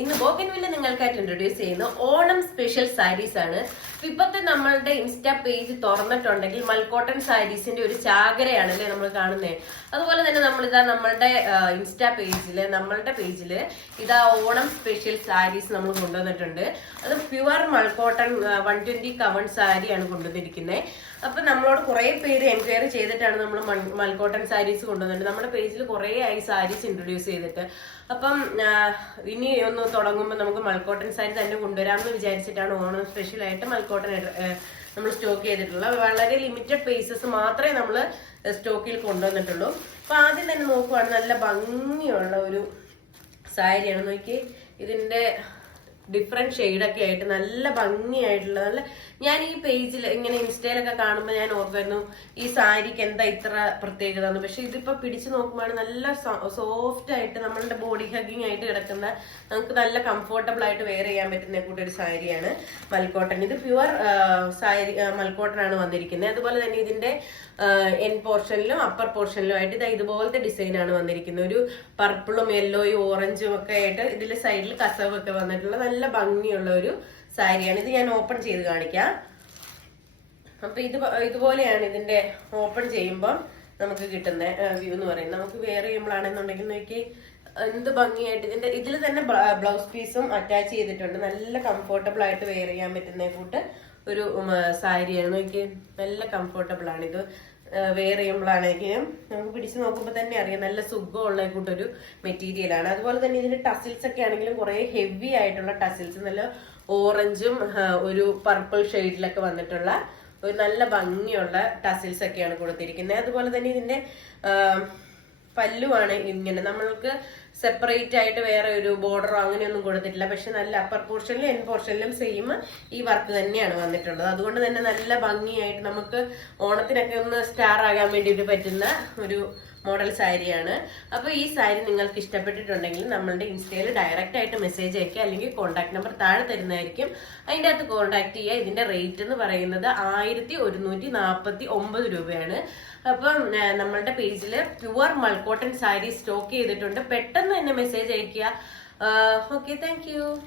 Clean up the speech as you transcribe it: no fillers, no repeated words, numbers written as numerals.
ഇന്ന് bougainvillea നിങ്ങൾക്കായിട്ട് introduce ചെയ്യുന്ന Onam special saris ആണ്. ഇപ്പത്തെ നമ്മളുടെ ഇൻസ്റ്റാ പേജ് തുറന്നിട്ടുണ്ടെങ്കിൽ മൽക്കോട്ടൺ സാരീസിന്റെ ഒരു ചാകരയാണല്ലേ നമ്മൾ കാണുന്നത്. അതുപോലെ തന്നെ നമ്മളിതാ നമ്മളുടെ ഇൻസ്റ്റാ പേജില് ഇതാ ഓണം സ്പെഷ്യൽ സാരീസ് നമ്മൾ കൊണ്ടുവന്നിട്ടുണ്ട്. അത് പ്യുവർ മൽക്കോട്ടൺ 120 കവൺ സാരിയാണ് കൊണ്ടുവന്നിരിക്കുന്നത്. അപ്പൊ നമ്മളോട് കുറെ പേര് എൻക്വയറി ചെയ്തിട്ടാണ് നമ്മൾ മൽക്കോട്ടൺ സാരീസ് കൊണ്ടുവന്നിട്ടുണ്ട്. നമ്മുടെ പേജിൽ കുറെ ആയി സാരീസ് ഇൻട്രൊഡ്യൂസ് ചെയ്തിട്ട്. അപ്പം ഇനി ഒന്ന് തുടങ്ങുമ്പോൾ നമുക്ക് മൽക്കോട്ടൺ സാരി തന്നെ കൊണ്ടുവരാമെന്ന് വിചാരിച്ചിട്ടാണ് ഓണം സ്പെഷ്യൽ ആയിട്ട് മൽക്കോട്ടൺ നമ്മൾ സ്റ്റോക്ക് ചെയ്തിട്ടുള്ളത്. വളരെ ലിമിറ്റഡ് പീസസ് മാത്രമേ നമ്മൾ സ്റ്റോക്കിൽ കൊണ്ടുവന്നിട്ടുള്ളൂ. അപ്പൊ ആദ്യം തന്നെ നോക്കുവാണ്, നല്ല ഭംഗിയുള്ള ഒരു സാരിയാണ്. നോക്കി, ഇതിന്റെ ഡിഫറെന്റ് ഷെയ്ഡൊക്കെ ആയിട്ട് നല്ല ഭംഗിയായിട്ടുള്ള ഞാൻ ഈ പേജിൽ ഇങ്ങനെ ഇൻസ്റ്റയിലൊക്കെ കാണുമ്പോൾ ഞാൻ ഓർക്കുന്നു ഈ സാരിക്ക് എന്താ ഇത്ര പ്രത്യേകത എന്ന്. പക്ഷെ ഇതിപ്പോ പിടിച്ചു നോക്കുമ്പോൾ നല്ല സോഫ്റ്റ് ആയിട്ട് നമ്മളുടെ ബോഡി ഹഗ്ഗിങ് ആയിട്ട് കിടക്കുന്ന, നമുക്ക് നല്ല കംഫർട്ടബിൾ ആയിട്ട് വെയർ ചെയ്യാൻ പറ്റുന്ന കൂട്ടൊരു സാരിയാണ് മൽക്കോട്ടൺ. ഇത് പ്യുവർ സാരി മൽക്കോട്ടൺ ആണ് വന്നിരിക്കുന്നത്. അതുപോലെ തന്നെ ഇതിന്റെ എൻ പോർഷനിലും അപ്പർ പോർഷനിലും ആയിട്ട് ഇതുപോലത്തെ ഡിസൈൻ ആണ് വന്നിരിക്കുന്നത്. ഒരു പർപ്പിളും യെല്ലോയും ഓറഞ്ചും ഒക്കെ ആയിട്ട് ഇതിൽ സൈഡിൽ കസവൊക്കെ വന്നിട്ടുള്ള നല്ല ഭംഗിയുള്ള ഒരു സാരിയാണ്. ഇത് ഞാൻ ഓപ്പൺ ചെയ്ത് കാണിക്കാം. അപ്പൊ ഇതുപോലെയാണ് ഇതിന്റെ ഓപ്പൺ ചെയ്യുമ്പോൾ നമുക്ക് കിട്ടുന്ന വ്യൂ എന്ന് പറയുന്നത്. നമുക്ക് വെയർ ചെയ്യുമ്പോഴാണെന്നുണ്ടെങ്കിൽ നോക്കി എന്ത് ഭംഗിയായിട്ട് ഇതിൽ തന്നെ ബ്ലൗസ് പീസും അറ്റാച്ച് ചെയ്തിട്ടുണ്ട്. നല്ല കംഫർട്ടബിൾ ആയിട്ട് വെയർ ചെയ്യാൻ പറ്റുന്ന കൂട്ട് ഒരു സാരിയാണ്. നോക്കി, നല്ല കംഫർട്ടബിൾ ആണ്. ഇത് വെയർ ചെയ്യുമ്പോഴാണെങ്കിലും നമുക്ക് പിടിച്ചു നോക്കുമ്പോൾ തന്നെ അറിയാം നല്ല സുഖമുള്ള കൂട്ടൊരു മെറ്റീരിയൽ ആണ്. അതുപോലെ തന്നെ ഇതിന്റെ ടസിൽസ് ഒക്കെ ആണെങ്കിലും കുറെ ഹെവി ആയിട്ടുള്ള ടസിൽസ്, നല്ല ഓറഞ്ചും ഒരു പർപ്പിൾ ഷെയ്ഡിലൊക്കെ വന്നിട്ടുള്ള ഒരു നല്ല ഭംഗിയുള്ള ടസിൽസ് ഒക്കെയാണ് കൊടുത്തിരിക്കുന്നത്. അതുപോലെ തന്നെ ഇതിന്റെ പല്ലുവാണ് ഇങ്ങനെ, നമ്മൾക്ക് സെപ്പറേറ്റ് ആയിട്ട് വേറെ ഒരു ബോർഡറോ അങ്ങനെയൊന്നും കൊടുത്തിട്ടില്ല. പക്ഷെ നല്ല അപ്പർ പോർഷനിലും എൻ പോർഷനിലും സെയിം ഈ വർക്ക് തന്നെയാണ് വന്നിട്ടുള്ളത്. അതുകൊണ്ട് തന്നെ നല്ല ഭംഗിയായിട്ട് നമുക്ക് ഓണത്തിനൊക്കെ ഒന്ന് സ്റ്റാർ ആകാൻ വേണ്ടിയിട്ട് പറ്റുന്ന ഒരു മോഡൽ സാരിയാണ്. അപ്പൊ ഈ സാരി നിങ്ങൾക്ക് ഇഷ്ടപ്പെട്ടിട്ടുണ്ടെങ്കിൽ നമ്മളുടെ ഇൻസ്റ്റയിൽ ഡയറക്റ്റ് ആയിട്ട് മെസ്സേജ് അയക്കുക, അല്ലെങ്കിൽ കോൺടാക്ട് നമ്പർ താഴെ തരുന്നതായിരിക്കും. അതിൻ്റെ അകത്ത് കോൺടാക്ട് ചെയ്യുക. ഇതിന്റെ റേറ്റ് എന്ന് പറയുന്നത് 1149 രൂപയാണ്. അപ്പം നമ്മളുടെ പേജില് പ്യുവർ മൽക്കോട്ടൺ സാരി സ്റ്റോക്ക് ചെയ്തിട്ടുണ്ട്. പെട്ടെന്ന് തന്നെ മെസ്സേജ് അയക്കുക. Okay, thank you.